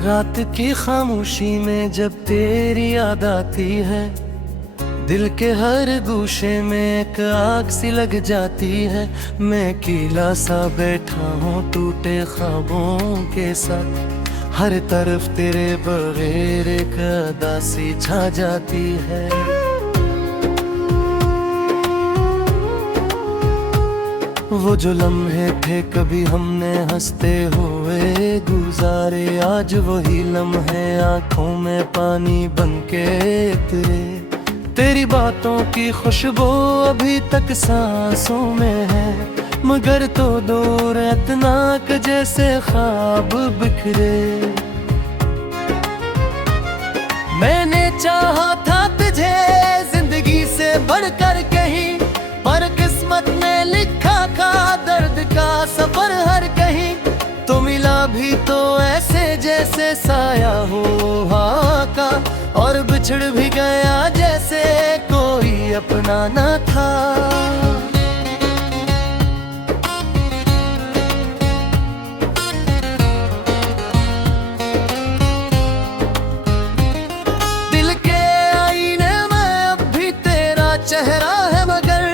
रात की खामोशी में जब तेरी याद आती है, दिल के हर गूशे में एक आग सी लग जाती है। मैं अकेला सा बैठा हूँ टूटे ख्वाबों के साथ, हर तरफ तेरे बगैर एक उदासी छा जाती है। वो जो लम्हे थे कभी हमने हंसते हुए गुजारे, आज वही लम्हे आंखों में पानी बनके उतरे। तेरी बातों की खुशबू अभी तक सांसों में है, मगर तो दूर इतनाक जैसे ख्वाब बिखरे। मैंने चाहा था तुझे जिंदगी से बढ़कर कहीं, पर किस्मत ने लिखा था दर्द का सफर हर कहीं। तो मिला भी तो ऐसे जैसे साया हो हवा का, और बिछड़ भी गया जैसे कोई अपना न था। दिल के आईने में अब भी तेरा चेहरा है, मगर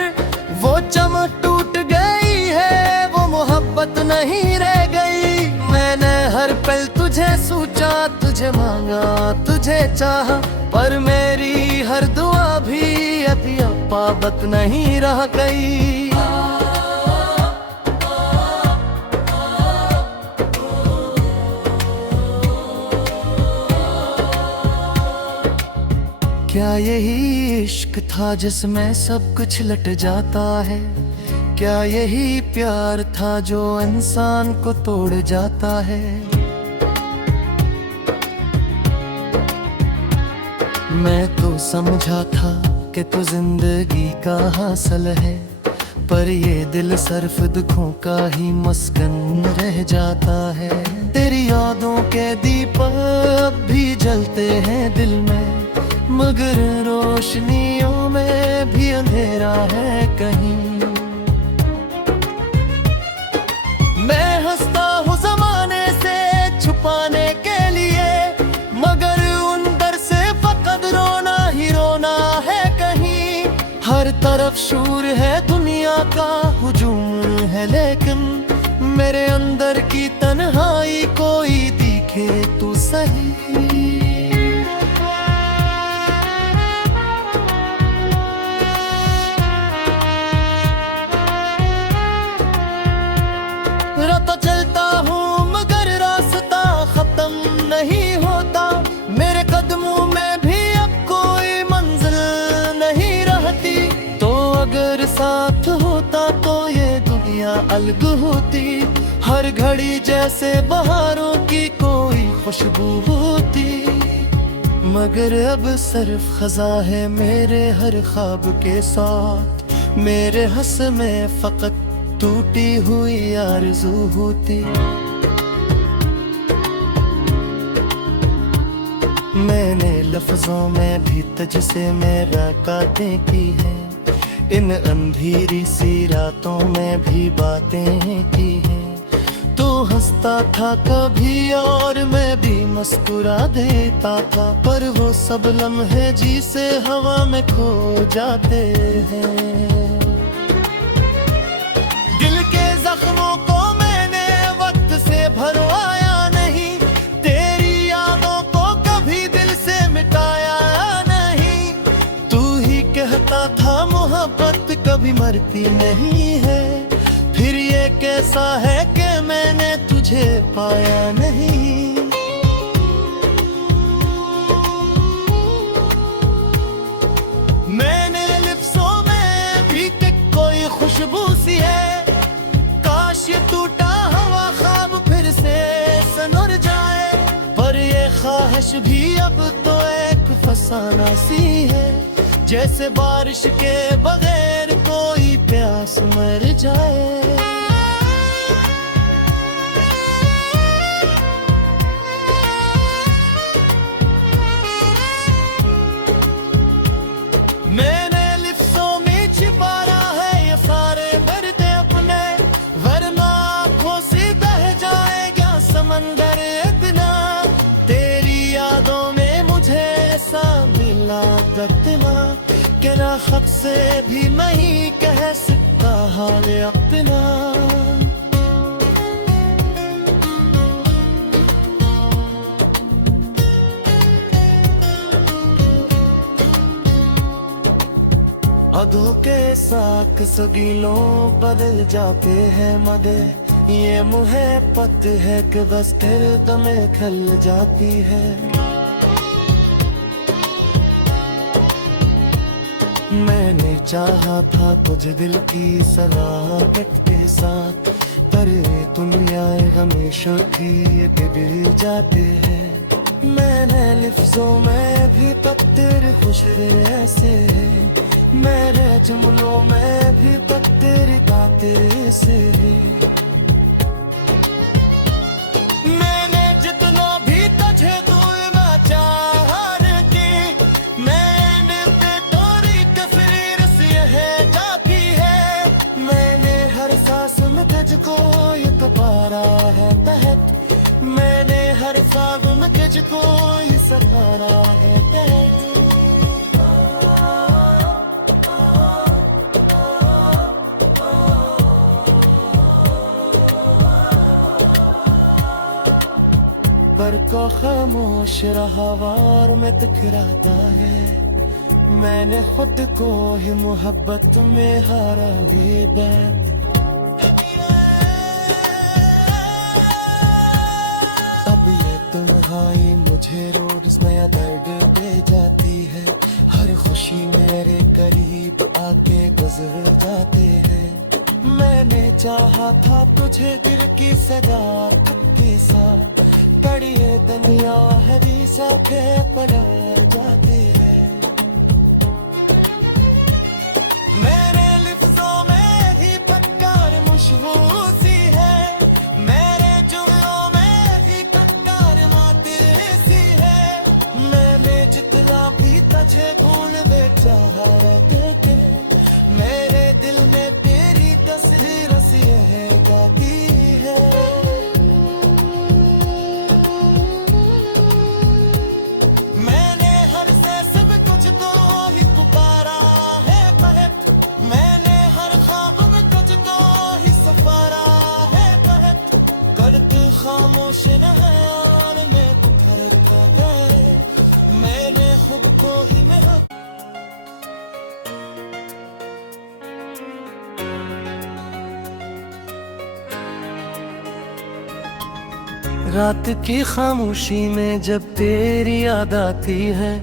वो चमक टूट गई है, वो मोहब्बत नहीं रह गई। मैंने हर पल तुझे सोचा, तुझे मांगा, तुझे चाहा, पर मेरी हर दुआ भी अभी अपाबत नहीं रह गई। क्या यही इश्क था जिसमें सब कुछ लट जाता है? क्या यही प्यार था जो इंसान को तोड़ जाता है? मैं तो समझा था कि तू जिंदगी का हासिल है, पर ये दिल सिर्फ दुखों का ही मस्कन रह जाता है। तेरी यादों के दीपक भी जलते हैं दिल में, मगर रोशनियों में भी अंधेरा है कहीं। मैं हंसता हूँ ज़माने से छुपाने के लिए, मगर अंदर से फकत रोना ही रोना है कहीं। हर तरफ शोर है दुनिया का हुजूम है, लेकिन मेरे अंदर की तन्हाई कोई दिखे तो सही। रात चलता हूँ मगर रास्ता खत्म नहीं होता, मेरे कदमों में भी अब कोई मंजिल नहीं रहती। तो अगर साथ होता तो ये दुनिया अलग होती, हर घड़ी जैसे बहारों की कोई खुशबू होती। मगर अब सिर्फ खजा है मेरे हर ख्वाब के साथ, मेरे हंस में फकत टूटी हुई आरज़ू होती। मैंने लफ्जों में भी तुझसे मेरा बातें की हैं, इन अंधेरी सी रातों में भी बातें की हैं। तू हंसता था कभी और मैं भी मुस्कुरा देता था, पर वो सब लम्हे जी से हवा में खो जाते हैं। जख्मों को मैंने वक्त से भरवाया नहीं, तेरी यादों को कभी दिल से मिटाया नहीं। तू ही कहता था मोहब्बत कभी मरती नहीं है, फिर ये कैसा है कि मैंने तुझे पाया नहीं। मैंने लिप्सों में भी कोई खुशबू सी है, ये टूटा हवा ख्वाब फिर से सनर जाए। पर ये ख्वाहिश भी अब तो एक फसाना सी है, जैसे बारिश के बगैर कोई प्यास मर जाए। मैंने लिप्सों में छिपा रहा है ये सारे दर्द अपने, वरना आँखों से बह जाएगा समंदर इतना। मुमकिन खत से भी नहीं कह सकता हाल अपना। अधों के साक सगीलों बदल जाते हैं मदे, ये मुहब्बत है कि बस तेरे दमे खल जाती है। मैंने चाहा था कुछ दिल की सलाकत के साथ, पर दुनिया हमेशा की बिगड़ जाते हैं। मैंने लफ्जों में भी पत्थर खुशरे ऐसे हैं, मेरे जुमलों में भी पत्थर गाते से। मैंने जितना भी तुझे दुआ चाहर की, मैंने बेतौरी तफरीर से है जाती है। मैंने हर सांस में तुझको इतबारा है तहत, मैंने हर सांस में तुझको सहारा है तहत। पर को खामोश रहा वार में टकराता है, मैंने खुद को ही मोहब्बत में हारा भी बैठ। अब ये तन्हाई मुझे रोज नया दर्द दे जाती है, हर खुशी मेरे करीब आके गुजर जाते हैं। मैंने चाहा था तुझे दिल की सजा के साथ, पढ़िए दुनिया हदीसा के पढ़ा जाते हैं। मेरे लफ्जों में ही पक्कार मशहूर सी है, मेरे जुमलों में ही पक्कार माते सी है। मैंने जितना भी तुझे भूल बैठा है, मेरे दिल में तेरी तस्वीर सी है गाती है। खामोश नहार में उठरता गए, मैंने खुद को ही में। रात की खामोशी में जब तेरी याद आती है,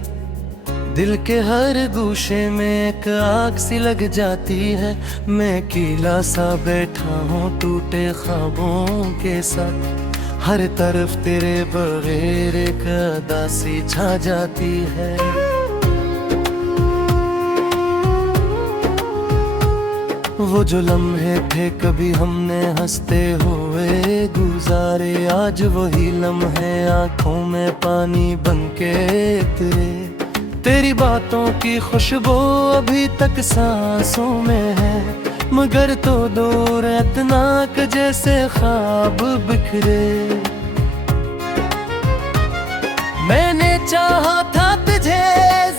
दिल के हर गोशे में एक आग सी लग जाती है। मैं अकेला सा बैठा हूँ टूटे ख्वाबों के साथ, हर तरफ तेरे बगैर एक उदासी छा जाती है। वो जो लम्हे थे कभी हमने हंसते हुए गुजारे, आज वही लम्हे आंखों में पानी बनके उतरे। तेरी बातों की खुशबू अभी तक सांसों में है, मगर तो दूर इतना कि जैसे ख्वाब बिखरे। मैंने चाहा था तुझे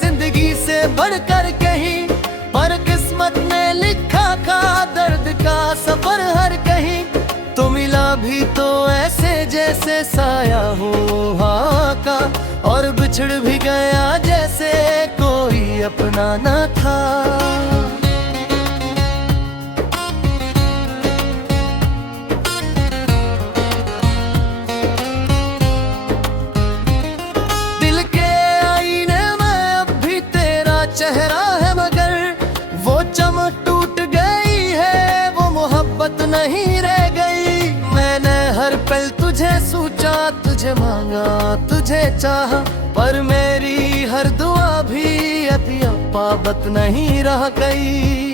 जिंदगी से बढ़कर कहीं, पर किस्मत ने लिखा का दर्द का सफर हर कहीं। तो मिला भी तो ऐसे जैसे साया हो हवा का, और बिछड़ भी गया जैसे कोई अपना न था। दिल के आईने में अब भी तेरा चेहरा है, मगर वो चमक टूट गई है, वो मोहब्बत नहीं रह गई। मैंने हर पल तुझे सोचा, तुझे मांगा, तुझे चाहा, पर मेरी हर दुआ भी अभी अपाबत नहीं रह गई।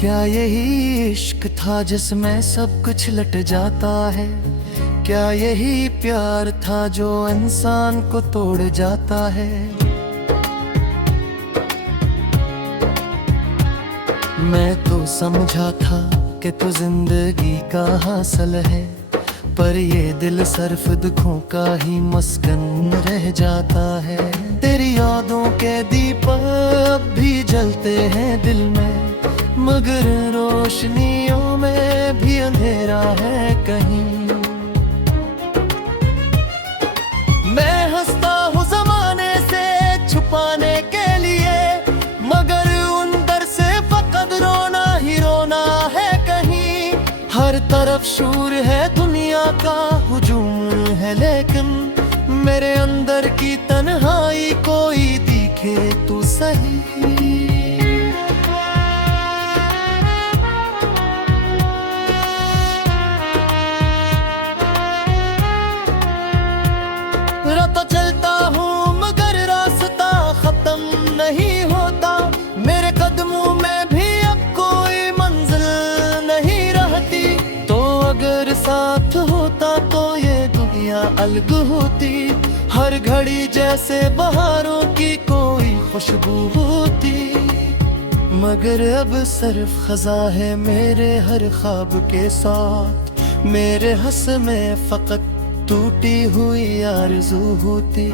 क्या यही इश्क था जिसमें सब कुछ लट जाता है? क्या यही प्यार था जो इंसान को तोड़ जाता है? मैं तो समझा था के तो जिंदगी का हासिल है, पर ये दिल सिर्फ दुखों का ही मस्कन रह जाता है। तेरी यादों के दीपक अब भी जलते हैं दिल में, मगर रोशनियों में भी अंधेरा है कहीं। मैं हंसता हूँ जमाने से छुपाने के लिए, मगर अंदर से फकत रोना ही रोना है कहीं। हर तरफ शोर है दुनिया का हुजूम है, लेकिन मेरे अंदर की तन्हाई कोई दिखे तो सही। रात चलता हूँ मगर रास्ता खत्म नहीं होता, मेरे कदमों में भी अब कोई मंजिल नहीं रहती। तो अगर साथ होता तो ये दुनिया अलग होती, हर घड़ी जैसे बहारों की कोई खुशबू होती। मगर अब सिर्फ खजा है मेरे हर ख्वाब के साथ, मेरे हंस में फकत टूटी हुई आरज़ू होती।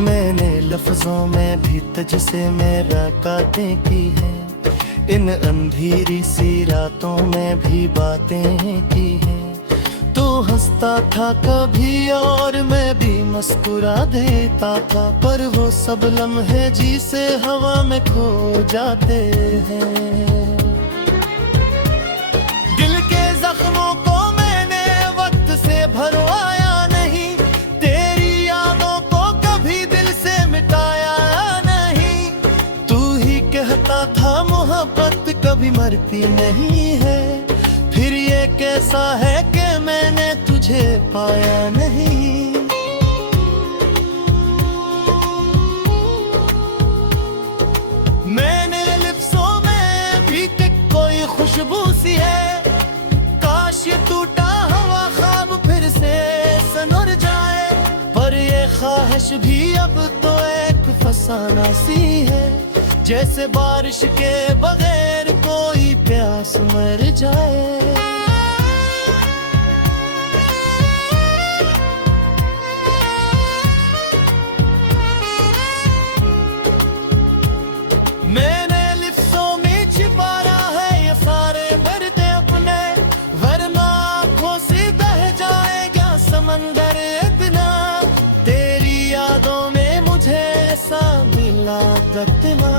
मैंने लफ्जों में भी तुझसे मेरा बातें की हैं, इन अंधेरी सी रातों में भी बातें की हैं। तो हंसता था कभी और मैं भी मुस्कुरा देता था, पर वो सब लम्हे जी से हवा में खो जाते हैं। दिल के जख्मों को मैंने वक्त से भरवाया नहीं, तेरी यादों को कभी दिल से मिटाया नहीं। तू ही कहता था मोहब्बत कभी मरती नहीं है, फिर ये कैसा है कि मैंने तुझे पाया नहीं। मैंने लिप्सों में भी कोई खुशबू सी है, काश ये टूटा हुआ ख्वाब फिर से सनर जाए। पर ये ख्वाहिश भी अब तो एक फसाना सी है, जैसे बारिश के बगैर कोई प्यास मर जाए। मैंने लिप्सों में छिपाया है ये सारे बरते अपने, वरना आँखों से बह जाएगा समंदर इतना। तेरी यादों में मुझे ऐसा मिला दत्तना,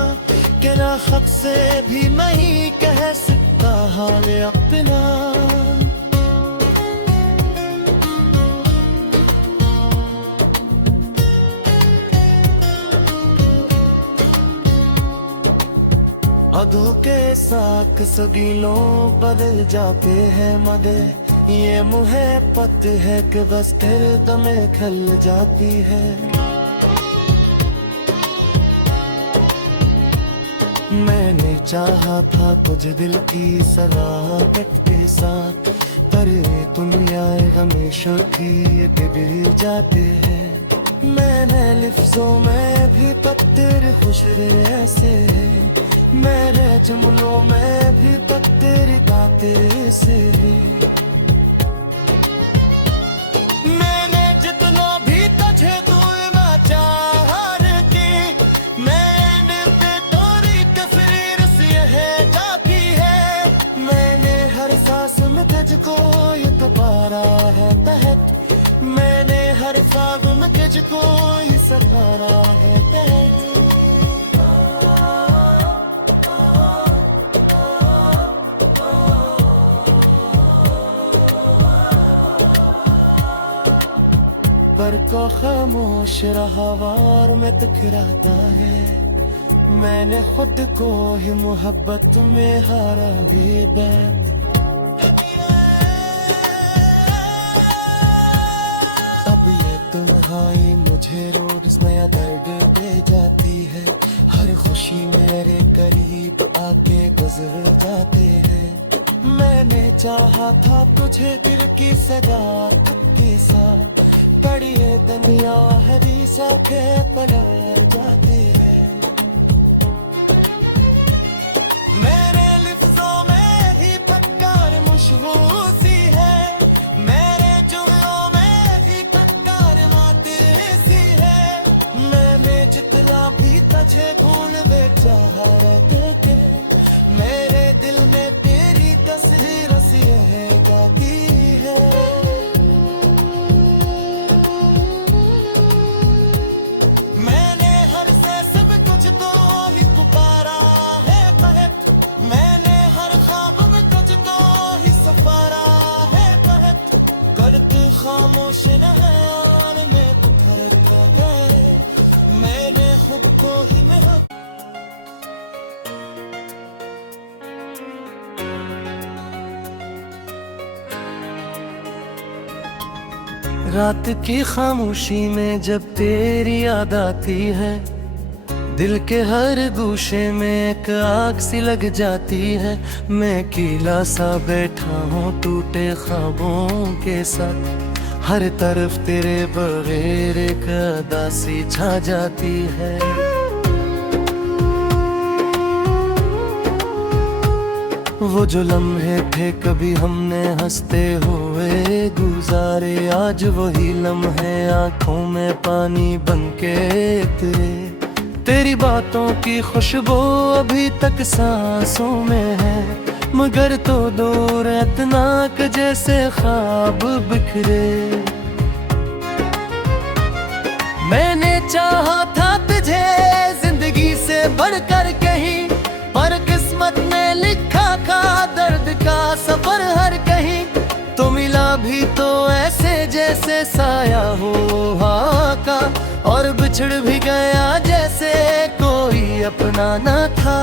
कि ना खत से भी नहीं कह सकता हाल अपना। अधों के साक सगीलों बदल जाते हैं, मगर ये मुहब्बत है कि बस फिर दमे खल जाती है। मैंने चाहा था कुछ दिल की सलाहत के साथ, पर दुनिया हमेशा की बिगड़ जाते हैं। मैंने लिफ्ज़ों में भी पत्थर खुशरे ऐसे हैं, मेरे जुमलों में भी पत्थर गाते से। मैंने जितना भी तुझे दूर चाहर की, मैंने बेतोरी तस्वीर से है जाती है। मैंने हर सांस में तुझको ये दोबारा है तहत, मैंने हर सांस में तुझको ये सहारा है तहत। पर को खामोश रहा वार में टकराता है, मैंने खुद को ही मोहब्बत में हारा ही बैठ। अब ये तन्हाई मुझे रोज नया दर्द दे जाती है, हर खुशी मेरे करीब आके गुजर जाते हैं। मैंने चाहा था तुझे दिल की सजा के साथ, पढ़िए दुनिया हरी साथे पलट जाती है। रात की खामोशी में जब तेरी याद आती है, दिल के हर गोशे में एक आग सी लग जाती है। मैं अकेला सा बैठा हूँ टूटे ख्वाबों के साथ, हर तरफ तेरे बगैर एक उदासी छा जाती है। वो जो लम्हे थे कभी हमने हंसते हुए गुजारे, आज वही लम्हे आंखों में पानी बनके उतरे। तेरी बातों की खुशबू अभी तक सांसों में है, मगर तो दूर इतना कि जैसे ख्वाब बिखरे। मैंने चाहा था तुझे जिंदगी से बढ़कर कहीं, पर किस्मत ने लिखा का दर्द का सफर हर कहीं। तो मिला भी तो ऐसे जैसे साया हो हवा का, और बिछड़ भी गया जैसे कोई अपना न था।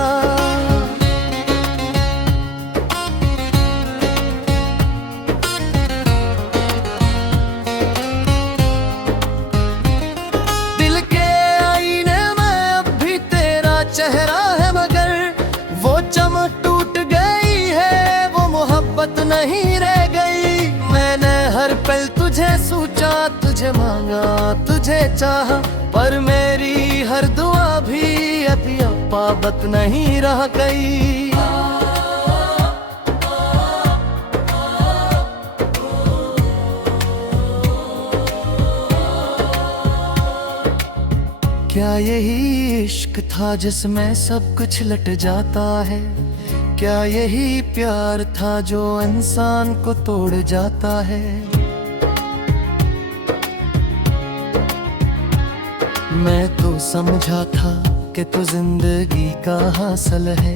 दिल के आईने में अब भी तेरा चेहरा है, मगर वो चमक टूट गई है, वो मोहब्बत नहीं रह गई। मैंने हर पल तुझे सोचा, तुझे मांगा, तुझे चाहा, पर मेरी हर दुआ भी अभी अपाबत नहीं रह गई। क्या यही इश्क था जिसमें सब कुछ लट जाता है? क्या यही प्यार था जो इंसान को तोड़ जाता है? मैं तो समझा था कि तू जिंदगी का हासिल है,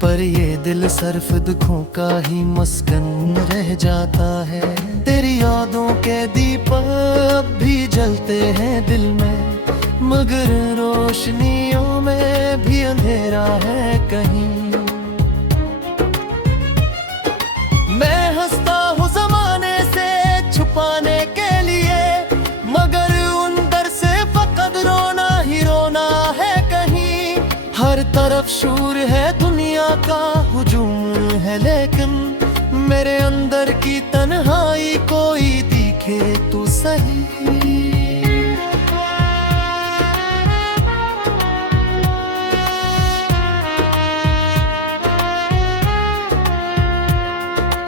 पर ये दिल सिर्फ दुखों का ही मस्कन रह जाता है। तेरी यादों के दीपक अब भी जलते हैं दिल में, मगर रोशनियों में भी अंधेरा है कहीं। मैं हंसता हूँ ज़माने से छुपाने के लिए, मगर अंदर से फकत रोना ही रोना है कहीं। हर तरफ शोर है दुनिया का हुजूम है, लेकिन मेरे अंदर की तन्हाई कोई दिखे तो सही।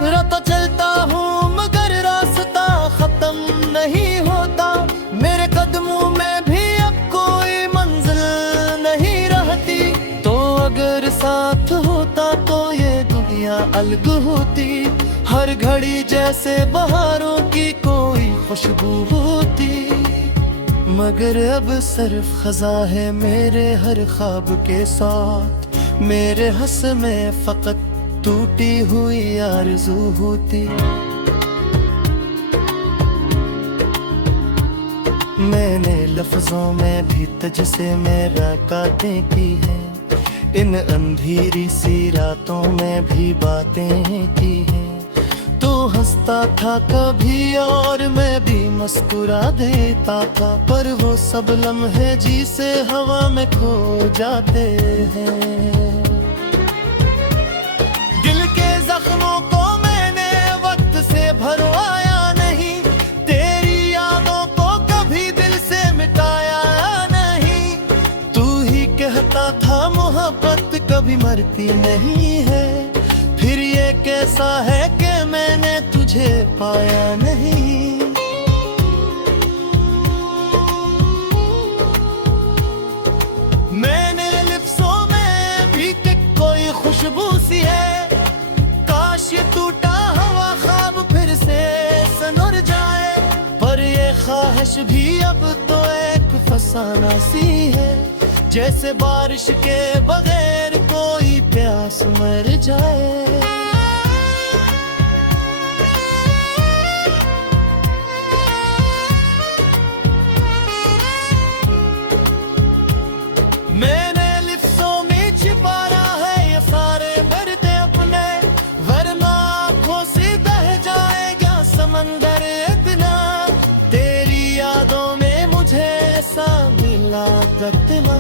रात चलता हूँ मगर रास्ता खत्म नहीं होता, मेरे कदमों में भी अब कोई मंजिल नहीं रहती। तो अगर साथ होता तो ये दुनिया अलग होती, हर घड़ी जैसे बहारों की कोई खुशबू होती। मगर अब सिर्फ खजा है मेरे हर ख्वाब के साथ, मेरे हंस में फकत टूटी हुई आरज़ू होती। मैंने लफ्जों में भी तुझसे मेरा बातें की हैं, इन अंधेरी सी रातों में भी बातें की हैं। तू हंसता था कभी और मैं भी मुस्कुरा देता था, पर वो सब लम्हे जी से हवा में खो जाते हैं। जख्मों को मैंने वक्त से भरवाया नहीं, तेरी यादों को कभी दिल से मिटाया नहीं। तू ही कहता था मोहब्बत कभी मरती नहीं है, फिर ये कैसा है कि मैंने तुझे पाया नहीं। मैंने लिप्सों में भी कोई खुशबू सी है, ये टूटा हवा ख्वाब फिर से सनर जाए। पर ये ख्वाहिश भी अब तो एक फसाना सी है, जैसे बारिश के बगैर कोई प्यास मर जाए। मैंने लिप्सों में छिपा रहा है ये सारे दर्द अपने, वरना आँखों से बह जाएगा समंदर इतना। अब इतना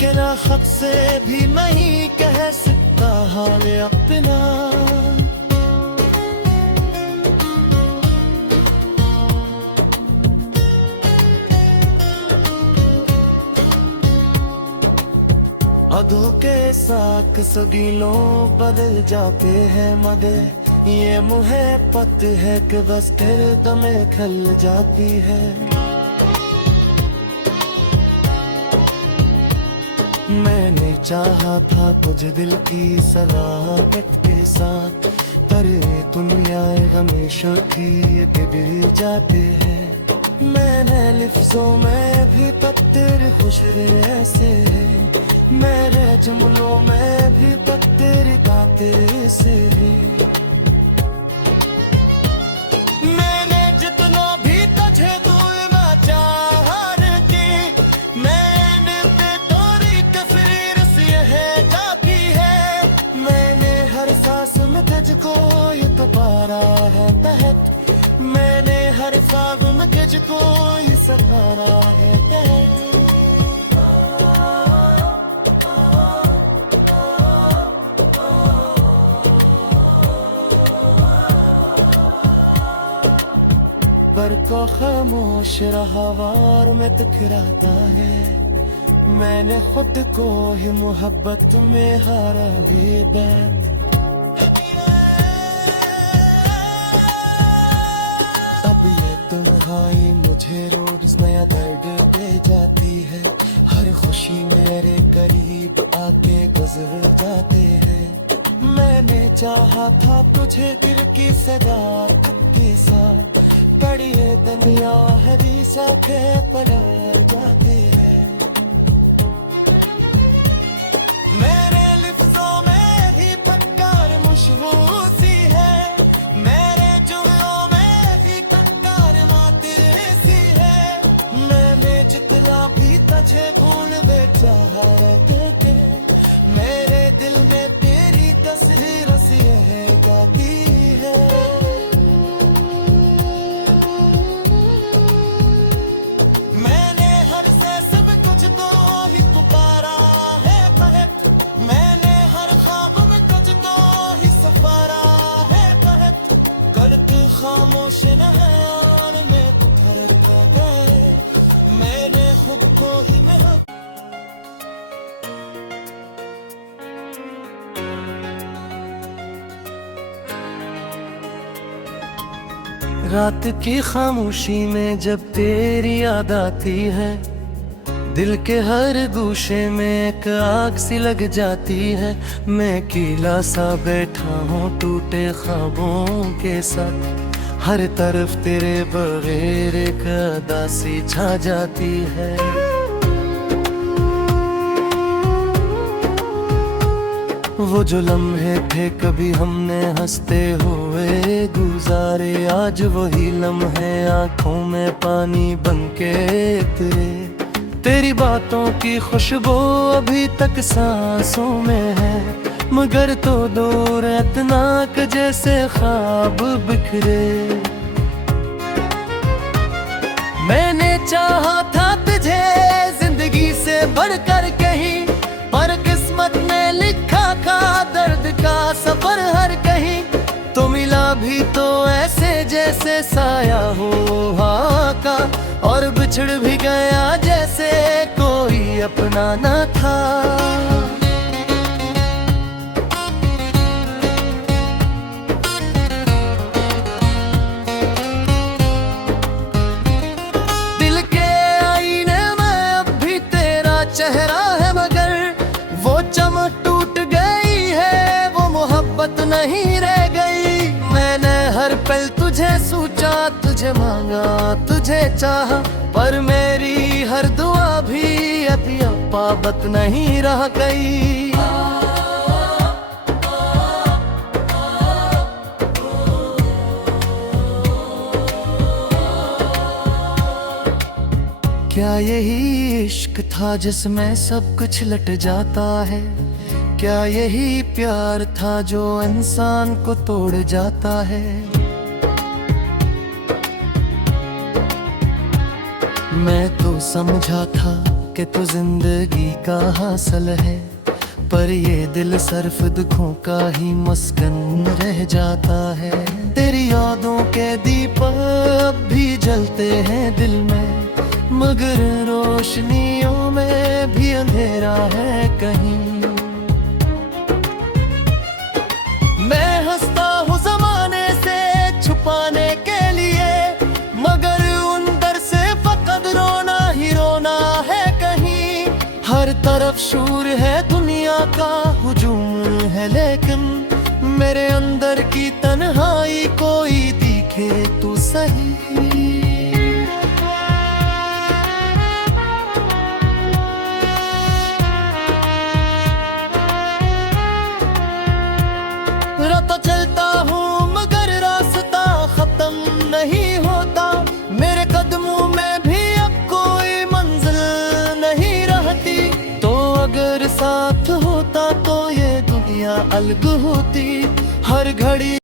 कि ना खत से भी नहीं कह सकता हाल अपना। अधों के साक सगीलों बदल जाते हैं मगर ये मुहब्बत है कि बस फिर दमे खल जाती है। मैंने चाहा था तुझे दिल की सलाकत के साथ, पर दुनिया हमेशा की बिगड़ जाते हैं। मैंने लिफ्ज़ों में भी पत्थर खुशरे ऐसे हैं, मेरे जुमलों में भी पत्थर काते से हैं। मैंने जितना भी तुझे दूर चाहर की, मैंने बेतौरी तफरीर से है जाती है। मैंने हर सांस में तुझको ये तपारा है तहत, मैंने हर ख्वाब में तुझको ये सहारा है तहत। पर को खामोश रहा वार में टकराता है, मैंने खुद को ही मोहब्बत में हारा गिरबैत। अब ये तन्हाई मुझे रोज नया दर्द दे जाती है, हर खुशी मेरे करीब आके गुजर जाते हैं। मैंने चाहा था तुझे दिल की सजा के साथ, पढ़िए दुनिया हदीसा के पढ़ जाते हैं। मेरे लिफ्ज़ों में ही फटकार मशहूर सी है, मेरे जुमलों में भी फटकार मातिर सी है। मैंने जितना भी तुझे भूल बेचा है, मेरे दिल में तेरी तस्वीर सी है जाती है। खामोश नहार में उतर गए, मैंने खुद को ही रात की खामोशी में जब तेरी याद आती है, दिल के हर गोशे में एक आग सी लग जाती है। मैं अकेला सा बैठा हूँ टूटे ख्वाबों के साथ, हर तरफ तेरे बगैर एक उदासी छा जाती है। वो जो लम्हे थे कभी हमने हंसते हुए गुजारे, आज वही लम्हे आंखों में पानी बनके उतरे। तेरी बातों की खुशबू अभी तक सांसों में है, मगर तो दूर इतना कि जैसे ख्वाब बिखरे। मैंने चाहा था तुझे जिंदगी से बढ़कर कहीं, पर किस्मत ने लिखा था दर्द का सफर हर कहीं। तो मिला भी तो ऐसे जैसे साया हो हवा का, और बिछड़ भी गया जैसे कोई अपना न था। दिल के आईने में अब भी तेरा चेहरा है, मगर वो चमक टूट गई है, वो मोहब्बत नहीं रह गई। मैंने हर पल तुझे सोचा, तुझे मांगा, तुझे चाहा, पर मेरी हर दुआ भी अभी पाबत नहीं रह गई। क्या यही इश्क था जिसमें सब कुछ लट जाता है? क्या यही प्यार था जो इंसान को तोड़ जाता है? मैं तो समझा था के तो जिंदगी का हासिल है, पर ये दिल सिर्फ दुखों का ही मस्कन रह जाता है। तेरी यादों के दीपक अब भी जलते हैं दिल में, मगर रोशनियों में भी अंधेरा है कहीं। मैं हंसता हूँ ज़माने से छुपाने के लिए, मगर अंदर से फकत रोना ही रोना है कहीं। हर तरफ शोर है दुनिया का हुजूम है, लेकिन मेरे अंदर की तन्हाई कोई दिखे तो सही। रात चलता हूँ मगर रास्ता खत्म नहीं होता, मेरे कदमों में भी अब कोई मंजिल नहीं रहती। तो अगर साथ होता तो ये दुनिया अलग होती, हर घड़ी